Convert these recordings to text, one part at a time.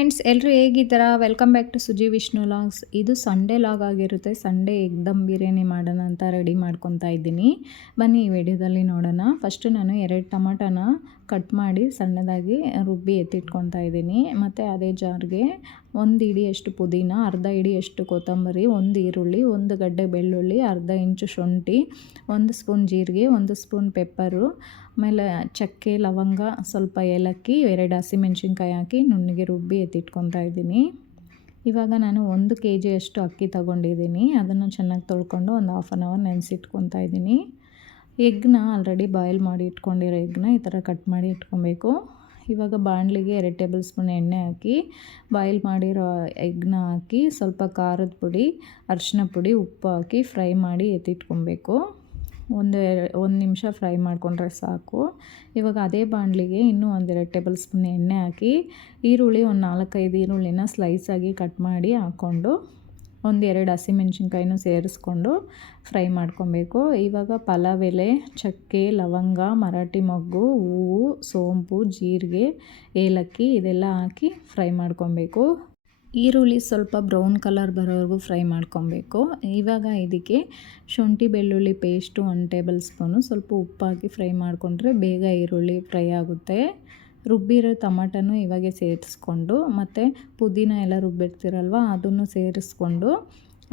Friends, ಎಲ್ಲರೂ ಹೇಗಿದ್ದೀರಾ? Welcome back to Suji Vishnu logs. ಇದು ಸಂಡೇ ಲಾಗ್ ಆಗಿರುತ್ತೆ. ಸಂಡೇ ಎಗ್ ದಮ್ ಬಿರಿಯಾನಿ ಮಾಡೋಣ ಅಂತ ರೆಡಿ ಮಾಡ್ಕೊತಾ ಇದ್ದೀನಿ. ಬನ್ನಿ ಈ ವಿಡಿಯೋದಲ್ಲಿ ನೋಡೋಣ. ಫಸ್ಟು ನಾನು 2 ಟೊಮಾಟೋನ ಕಟ್ ಮಾಡಿ ಸಣ್ಣದಾಗಿ ರುಬ್ಬಿ ಎತ್ತಿಟ್ಕೊತಾ ಇದ್ದೀನಿ. ಮತ್ತು ಅದೇ ಜಾರ್ಗೆ 1 ಹಿಡಿಯಷ್ಟು ಪುದೀನ, ಅರ್ಧ ಹಿಡಿಯಷ್ಟು ಕೊತ್ತಂಬರಿ, 1 ಈರುಳ್ಳಿ, 1 ಗಡ್ಡೆ ಬೆಳ್ಳುಳ್ಳಿ, ಅರ್ಧ ಇಂಚು ಶುಂಠಿ, 1 ಸ್ಪೂನ್ ಜೀರಿಗೆ, 1 ಸ್ಪೂನ್ ಪೆಪ್ಪರು, ಆಮೇಲೆ ಚಕ್ಕೆ, ಲವಂಗ, ಸ್ವಲ್ಪ ಏಲಕ್ಕಿ, 2 ಹಸಿಮೆಣ್ಸಿನ್ಕಾಯಿ ಹಾಕಿ ನುಣ್ಣಗೆ ರುಬ್ಬಿ ಎತ್ತಿಟ್ಕೊತಾ ಇದ್ದೀನಿ. ಇವಾಗ ನಾನು 1 kg ಅಕ್ಕಿ ತೊಗೊಂಡಿದ್ದೀನಿ. ಅದನ್ನು ಚೆನ್ನಾಗಿ ತೊಳ್ಕೊಂಡು ಒಂದು ಹಾಫ್ ಆನ್ ಅವರ್ ನೆನೆಸಿಟ್ಕೊತಾ ಇದ್ದೀನಿ. ಎಗ್ನ ಆಲ್ರೆಡಿ ಬಾಯ್ಲ್ ಮಾಡಿ ಇಟ್ಕೊಂಡಿರೋ ಎಗ್ನ ಈ ಥರ ಕಟ್ ಮಾಡಿ ಇಟ್ಕೊಬೇಕು. ಇವಾಗ ಬಾಣಲಿಗೆ 2 ಟೇಬಲ್ ಸ್ಪೂನ್ ಎಣ್ಣೆ ಹಾಕಿ ಬಾಯ್ಲ್ ಮಾಡಿರೋ ಎಗ್ನ ಹಾಕಿ ಸ್ವಲ್ಪ ಖಾರದ ಪುಡಿ, ಅರಿಶಿನ ಪುಡಿ, ಉಪ್ಪು ಹಾಕಿ ಫ್ರೈ ಮಾಡಿ ಎತ್ತಿಟ್ಕೊಬೇಕು. ಒಂದು ನಿಮಿಷ ಫ್ರೈ ಮಾಡಿಕೊಂಡ್ರೆ ಸಾಕು. ಇವಾಗ ಅದೇ ಬಾಣಲಿಗೆ ಇನ್ನೂ 1-2 ಟೇಬಲ್ ಸ್ಪೂನ್ ಎಣ್ಣೆ ಹಾಕಿ ಈರುಳ್ಳಿ, ಒಂದು 4-5 ಈರುಳ್ಳಿನ ಸ್ಲೈಸಾಗಿ ಕಟ್ ಮಾಡಿ ಹಾಕ್ಕೊಂಡು 1-2 ಹಸಿಮೆಣ್ಸಿನ್ಕಾಯಿನೂ ಸೇರಿಸ್ಕೊಂಡು ಫ್ರೈ ಮಾಡ್ಕೊಬೇಕು. ಇವಾಗ ಪಲಾವ್ ಎಲೆ, ಚಕ್ಕೆ, ಲವಂಗ, ಮರಾಠಿ ಮೊಗ್ಗು, ಹೂವು, ಸೋಂಪು, ಜೀರಿಗೆ, ಏಲಕ್ಕಿ ಇದೆಲ್ಲ ಹಾಕಿ ಫ್ರೈ ಮಾಡ್ಕೊಬೇಕು. ಈರುಳ್ಳಿ ಸ್ವಲ್ಪ ಬ್ರೌನ್ ಕಲರ್ ಬರೋವರೆಗೂ ಫ್ರೈ ಮಾಡ್ಕೊಬೇಕು. ಇವಾಗ ಇದಕ್ಕೆ ಶುಂಠಿ ಬೆಳ್ಳುಳ್ಳಿ ಪೇಸ್ಟು 1 ಟೇಬಲ್ ಸ್ಪೂನು, ಸ್ವಲ್ಪ ಉಪ್ಪು ಹಾಕಿ ಫ್ರೈ ಮಾಡಿಕೊಂಡ್ರೆ ಬೇಗ ಈರುಳ್ಳಿ ಫ್ರೈ ಆಗುತ್ತೆ. ರುಬ್ಬಿರೋ ಟೊಮಾಟೋನು ಇವಾಗೆ ಸೇರಿಸ್ಕೊಂಡು ಮತ್ತು ಪುದೀನ ಎಲ್ಲ ರುಬ್ಬಿರ್ತೀರಲ್ವ ಅದನ್ನು ಸೇರಿಸ್ಕೊಂಡು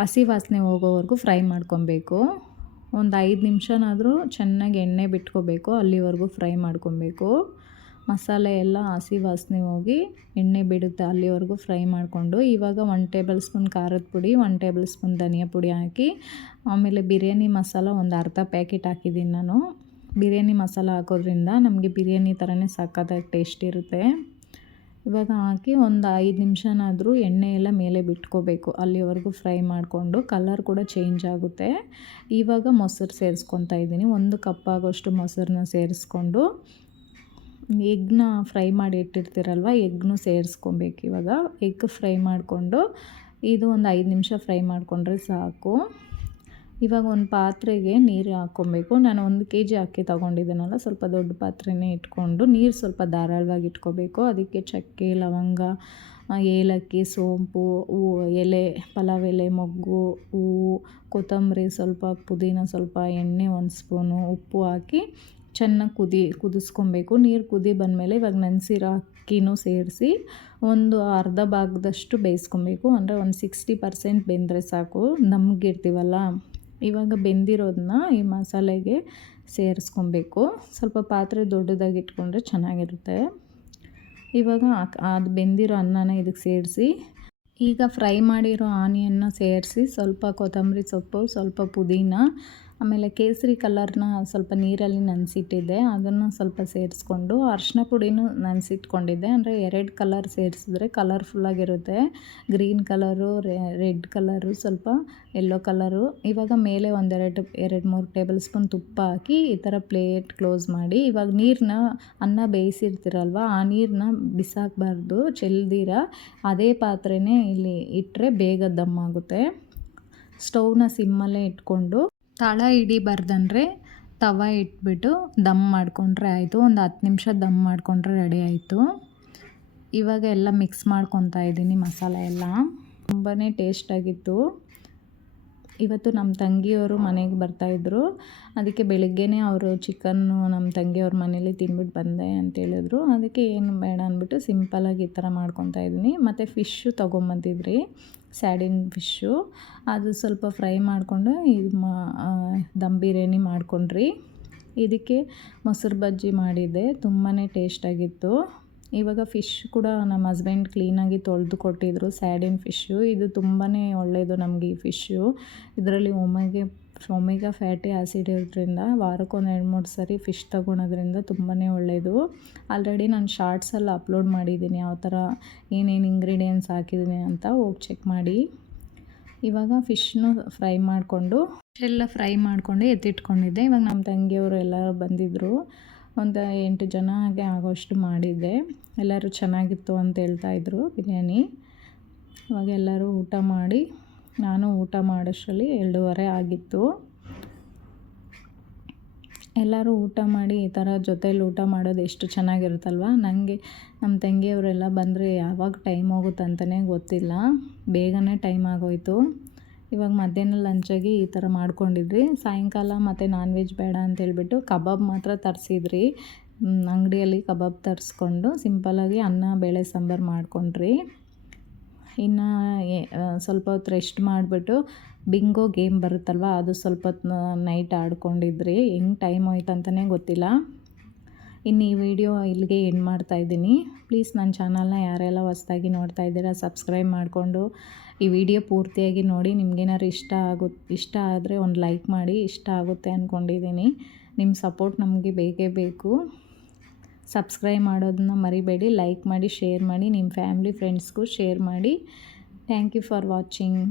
ಹಸಿ ವಾಸನೆ ಹೋಗೋವರೆಗೂ ಫ್ರೈ ಮಾಡ್ಕೊಬೇಕು. ಒಂದು 5 ನಿಮಿಷನಾದರೂ ಚೆನ್ನಾಗಿ ಎಣ್ಣೆ ಬಿಟ್ಕೋಬೇಕು, ಅಲ್ಲಿವರೆಗೂ ಫ್ರೈ ಮಾಡ್ಕೊಬೇಕು. ಮಸಾಲೆ ಎಲ್ಲ ಹಸಿ ವಾಸನೆ ಹೋಗಿ ಎಣ್ಣೆ ಬಿಡುತ್ತೆ, ಅಲ್ಲಿವರೆಗೂ ಫ್ರೈ ಮಾಡಿಕೊಂಡು ಇವಾಗ 1 ಟೇಬಲ್ ಸ್ಪೂನ್ ಖಾರದ ಪುಡಿ, 1 ಟೇಬಲ್ ಸ್ಪೂನ್ ಧನಿಯಾ ಪುಡಿ ಹಾಕಿ ಆಮೇಲೆ ಬಿರಿಯಾನಿ ಮಸಾಲ ಒಂದು ಅರ್ಧ ಪ್ಯಾಕೆಟ್ ಹಾಕಿದ್ದೀನಿ ನಾನು. ಬಿರಿಯಾನಿ ಮಸಾಲ ಹಾಕೋದ್ರಿಂದ ನಮಗೆ ಬಿರಿಯಾನಿ ಥರನೇ ಸಕ್ಕತ್ತಾಗಿ ಟೇಸ್ಟ್ ಇರುತ್ತೆ. ಇವಾಗ ಹಾಕಿ ಒಂದು 5 ನಿಮಿಷನಾದರೂ ಎಣ್ಣೆ ಎಲ್ಲ ಮೇಲೆ ಬಿಟ್ಕೋಬೇಕು, ಅಲ್ಲಿವರೆಗೂ ಫ್ರೈ ಮಾಡಿಕೊಂಡು ಕಲರ್ ಕೂಡ ಚೇಂಜ್ ಆಗುತ್ತೆ. ಇವಾಗ ಮೊಸರು ಸೇರಿಸ್ಕೊತಾ ಇದ್ದೀನಿ. 1 ಕಪ್ ಆಗೋಷ್ಟು ಮೊಸರನ್ನ ಸೇರಿಸ್ಕೊಂಡು ಎಗ್ನ ಫ್ರೈ ಮಾಡಿ ಇಟ್ಟಿರ್ತೀರಲ್ವ ಎಗ್ನೂ ಸೇರಿಸ್ಕೊಬೇಕು. ಇವಾಗ ಎಗ್ ಫ್ರೈ ಮಾಡಿಕೊಂಡು ಇದು ಒಂದು 5 ನಿಮಿಷ ಫ್ರೈ ಮಾಡಿಕೊಂಡ್ರೆ ಸಾಕು. ಇವಾಗ ಒಂದು ಪಾತ್ರೆಗೆ ನೀರು ಹಾಕ್ಕೊಬೇಕು. ನಾನು 1 kg ಅಕ್ಕಿ ತೊಗೊಂಡಿದ್ದೀನಲ್ಲ, ಸ್ವಲ್ಪ ದೊಡ್ಡ ಪಾತ್ರೆನೇ ಇಟ್ಕೊಂಡು ನೀರು ಸ್ವಲ್ಪ ಧಾರಾಳವಾಗಿ ಇಟ್ಕೋಬೇಕು. ಅದಕ್ಕೆ ಚಕ್ಕೆ, ಲವಂಗ, ಏಲಕ್ಕಿ, ಸೋಂಪು, ಎಲೆ, ಪಲಾವ್ ಎಲೆ, ಮೊಗ್ಗು, ಹೂವು, ಕೊತ್ತಂಬರಿ, ಸ್ವಲ್ಪ ಪುದೀನ, ಸ್ವಲ್ಪ ಎಣ್ಣೆ 1 ಸ್ಪೂನು, ಉಪ್ಪು ಹಾಕಿ ಚೆನ್ನಾಗಿ ಕುದಿಸ್ಕೊಬೇಕು. ನೀರು ಕುದಿ ಬಂದಮೇಲೆ ಇವಾಗ ನೆನೆಸಿರೋ ಅಕ್ಕಿನೂ ಸೇರಿಸಿ ಒಂದು ಅರ್ಧ ಭಾಗದಷ್ಟು ಬೇಯಿಸ್ಕೊಬೇಕು. ಅಂದರೆ ಒಂದು 60% ಬೆಂದರೆ ಸಾಕು, ನಮಗಿರ್ತೀವಲ್ಲ. ಇವಾಗ ಬೆಂದಿರೋದನ್ನ ಈ ಮಸಾಲೆಗೆ ಸೇರಿಸ್ಕೊಬೇಕು. ಸ್ವಲ್ಪ ಪಾತ್ರೆ ದೊಡ್ಡದಾಗಿ ಇಟ್ಕೊಂಡ್ರೆ ಚೆನ್ನಾಗಿರುತ್ತೆ. ಇವಾಗ ಅದು ಬೆಂದಿರೋ ಅನ್ನನ ಇದಕ್ಕೆ ಸೇರಿಸಿ ಈಗ ಫ್ರೈ ಮಾಡಿರೋ ಆನಿಯನ್ನ ಸೇರಿಸಿ ಸ್ವಲ್ಪ ಕೊತ್ತಂಬರಿ ಸೊಪ್ಪು, ಸ್ವಲ್ಪ ಪುದೀನ, ಆಮೇಲೆ ಕೇಸರಿ ಕಲರ್ನ ಸ್ವಲ್ಪ ನೀರಲ್ಲಿ ನೆನೆಸಿಟ್ಟಿದ್ದೆ ಅದನ್ನು ಸ್ವಲ್ಪ ಸೇರಿಸ್ಕೊಂಡು ಅರಿಶಿನ ಪುಡಿನೂ ನೆನೆಸಿಟ್ಕೊಂಡಿದ್ದೆ. ಅಂದರೆ 2 ಕಲರ್ ಸೇರಿಸಿದ್ರೆ ಕಲರ್ಫುಲ್ಲಾಗಿರುತ್ತೆ. ಗ್ರೀನ್ ಕಲರು, ರೆಡ್ ಕಲರು, ಸ್ವಲ್ಪ ಯೆಲ್ಲೋ ಕಲರು. ಇವಾಗ ಮೇಲೆ 2-3 ಟೇಬಲ್ ಸ್ಪೂನ್ ತುಪ್ಪ ಹಾಕಿ ಈ ಥರ ಪ್ಲೇಟ್ ಕ್ಲೋಸ್ ಮಾಡಿ ಇವಾಗ ಅನ್ನ ಬೇಯಿಸಿರ್ತೀರಲ್ವ ಆ ನೀರನ್ನ ಬಿಸಾಕಬಾರ್ದು, ಚೆಲ್ದಿರ ಅದೇ ಪಾತ್ರೆನೇ ಇಲ್ಲಿ ಇಟ್ಟರೆ ಬೇಗ ದಮ್ ಆಗುತ್ತೆ. ಸ್ಟವ್ನ ಸಿಮ್ಮಲ್ಲೇ ಇಟ್ಕೊಂಡು ತಳ ಹಿಡಿಬಾರ್ದಂದ್ರೆ ತವ ಇಟ್ಬಿಟ್ಟು ದಮ್ ಮಾಡಿಕೊಂಡ್ರೆ ಆಯಿತು. ಒಂದು 10 ನಿಮಿಷ ದಮ್ ಮಾಡಿಕೊಂಡ್ರೆ ರೆಡಿ ಆಯಿತು. ಇವಾಗ ಎಲ್ಲ ಮಿಕ್ಸ್ ಮಾಡ್ಕೊತಾ ಇದ್ದೀನಿ ಮಸಾಲೆ ಎಲ್ಲ. ತುಂಬಾ ಟೇಸ್ಟಾಗಿತ್ತು. ಇವತ್ತು ನಮ್ಮ ತಂಗಿಯವರು ಮನೆಗೆ ಬರ್ತಾಯಿದ್ರು, ಅದಕ್ಕೆ ಬೆಳಗ್ಗೆನೇ ಅವರು ಚಿಕನ್ನು ನಮ್ಮ ತಂಗಿಯವ್ರ ಮನೇಲಿ ತಿಂದ್ಬಿಟ್ಟು ಬಂದೆ ಅಂತೇಳಿದ್ರು. ಅದಕ್ಕೆ ಏನು ಬೇಡ ಅಂದ್ಬಿಟ್ಟು ಸಿಂಪಲಾಗಿ ಈ ಥರ ಮಾಡ್ಕೊತಾ ಇದ್ದೀನಿ. ಮತ್ತು ಫಿಶ್ಶು ತೊಗೊಂಬಂದಿದ್ರಿ, ಸ್ಯಾಡಿನ್ ಫಿಶ್ಶು, ಅದು ಸ್ವಲ್ಪ ಫ್ರೈ ಮಾಡಿಕೊಂಡು ದಮ್ ಬಿರಿಯಾನಿ ಮಾಡ್ಕೊಂಡ್ರಿ. ಇದಕ್ಕೆ ಮೊಸರು ಬಜ್ಜಿ ಮಾಡಿದ್ದೆ, ತುಂಬಾ ಟೇಸ್ಟಾಗಿತ್ತು. ಇವಾಗ ಫಿಶ್ ಕೂಡ ನಮ್ಮ ಹಸ್ಬೆಂಡ್ ಕ್ಲೀನಾಗಿ ತೊಳೆದು ಕೊಟ್ಟಿದ್ರು. ಸ್ಯಾಡಿನ್ ಫಿಶ್ಶು ಇದು ತುಂಬಾ ಒಳ್ಳೆಯದು ನಮಗೆ ಈ ಫಿಶ್ಶು. ಇದರಲ್ಲಿ ಒಮೆಗಾ ಫ್ಯಾಟಿ ಆ್ಯಸಿಡ್ ಇರೋದ್ರಿಂದ ವಾರಕ್ಕೊಂದು 2-3 ಸರಿ ಫಿಶ್ ತೊಗೊಳೋದ್ರಿಂದ ತುಂಬಾ ಒಳ್ಳೆಯದು. ಆಲ್ರೆಡಿ ನಾನು ಶಾರ್ಟ್ಸಲ್ಲಿ ಅಪ್ಲೋಡ್ ಮಾಡಿದ್ದೀನಿ ಯಾವ ಥರ ಏನೇನು ಇಂಗ್ರೀಡಿಯೆಂಟ್ಸ್ ಹಾಕಿದ್ದೀನಿ ಅಂತ, ಹೋಗಿ ಚೆಕ್ ಮಾಡಿ. ಇವಾಗ ಫಿಶ್ನು ಫ್ರೈ ಮಾಡಿಕೊಂಡು ಫ್ರೈ ಮಾಡಿಕೊಂಡು ಎತ್ತಿಟ್ಕೊಂಡಿದ್ದೆ. ಇವಾಗ ನಮ್ಮ ತಂಗಿಯವರು ಎಲ್ಲರೂ ಬಂದಿದ್ದರು, ಒಂದು 8 ಜನಗೆ ಆಗೋಷ್ಟು ಮಾಡಿದ್ದೆ. ಎಲ್ಲರೂ ಚೆನ್ನಾಗಿತ್ತು ಅಂತ ಹೇಳ್ತಾಯಿದ್ರು ಬಿರಿಯಾನಿ. ಇವಾಗ ಎಲ್ಲರೂ ಊಟ ಮಾಡಿ ನಾನು ಊಟ ಮಾಡೋಷ್ಟರಲ್ಲಿ 2:30 ಆಗಿತ್ತು. ಎಲ್ಲರೂ ಊಟ ಮಾಡಿ ಈ ಥರ ಜೊತೇಲಿ ಊಟ ಮಾಡೋದು ಎಷ್ಟು ಚೆನ್ನಾಗಿರುತ್ತಲ್ವ. ನನಗೆ ನಮ್ಮ ತಂಗಿಯವರೆಲ್ಲ ಬಂದರೆ ಯಾವಾಗ ಟೈಮ್ ಹೋಗುತ್ತೆ ಅಂತಲೇ ಗೊತ್ತಿಲ್ಲ. ಬೇಗನೆ ಟೈಮ್ ಆಗೋಯಿತು. ಇವಾಗ ಮಧ್ಯಾಹ್ನ ಲಂಚಾಗಿ ಈ ಥರ ಮಾಡ್ಕೊಂಡಿದ್ವಿ. ಸಾಯಂಕಾಲ ಮತ್ತು ನಾನ್ ವೆಜ್ ಬೇಡ ಅಂತೇಳ್ಬಿಟ್ಟು ಕಬಾಬ್ ಮಾತ್ರ ತರಿಸಿದ್ರಿ. ಅಂಗಡಿಯಲ್ಲಿ ಕಬಾಬ್ ತರಿಸ್ಕೊಂಡು ಸಿಂಪಲ್ಲಾಗಿ ಅನ್ನ ಬೇಳೆ ಸಾಂಬಾರು ಮಾಡ್ಕೊಂಡ್ರಿ. ಇನ್ನು ಸ್ವಲ್ಪ ಹೊತ್ತು ರೆಸ್ಟ್ ಮಾಡಿಬಿಟ್ಟು ಬಿಂಗೋ ಗೇಮ್ ಬರುತ್ತಲ್ವ, ಅದು ಸ್ವಲ್ಪ ಹೊತ್ತು ನೈಟ್ ಆಡ್ಕೊಂಡಿದ್ರಿ. ಹೆಂಗೆ ಟೈಮ್ ಹೋಯ್ತು ಅಂತಲೇ ಗೊತ್ತಿಲ್ಲ. ಇನ್ನು ಈ ವಿಡಿಯೋ ಇಲ್ಲಿಗೆ ಎಂಡ್ ಮಾಡ್ತಾಯಿದ್ದೀನಿ. ಪ್ಲೀಸ್ ನನ್ನ ಚಾನಲ್ನ ಯಾರೆಲ್ಲ ಹೊಸ್ದಾಗಿ ನೋಡ್ತಾ ಇದ್ದೀರಾ ಸಬ್ಸ್ಕ್ರೈಬ್ ಮಾಡಿಕೊಂಡು ಈ ವಿಡಿಯೋ ಪೂರ್ತಿಯಾಗಿ ನೋಡಿ. ನಿಮ್ಗೇನಾದ್ರು ಇಷ್ಟ ಆದರೆ ಒಂದು ಲೈಕ್ ಮಾಡಿ. ಇಷ್ಟ ಆಗುತ್ತೆ ಅಂದ್ಕೊಂಡಿದ್ದೀನಿ. ನಿಮ್ಮ ಸಪೋರ್ಟ್ ನಮಗೆ ಬೇಕೇ ಬೇಕು. ಸಬ್ಸ್ಕ್ರೈಬ್ ಮಾಡೋದನ್ನ ಮರಿಬೇಡಿ. ಲೈಕ್ ಮಾಡಿ, ಶೇರ್ ಮಾಡಿ, ನಿಮ್ಮ ಫ್ಯಾಮಿಲಿ ಫ್ರೆಂಡ್ಸ್ಗೂ ಶೇರ್ ಮಾಡಿ. Thank you for watching.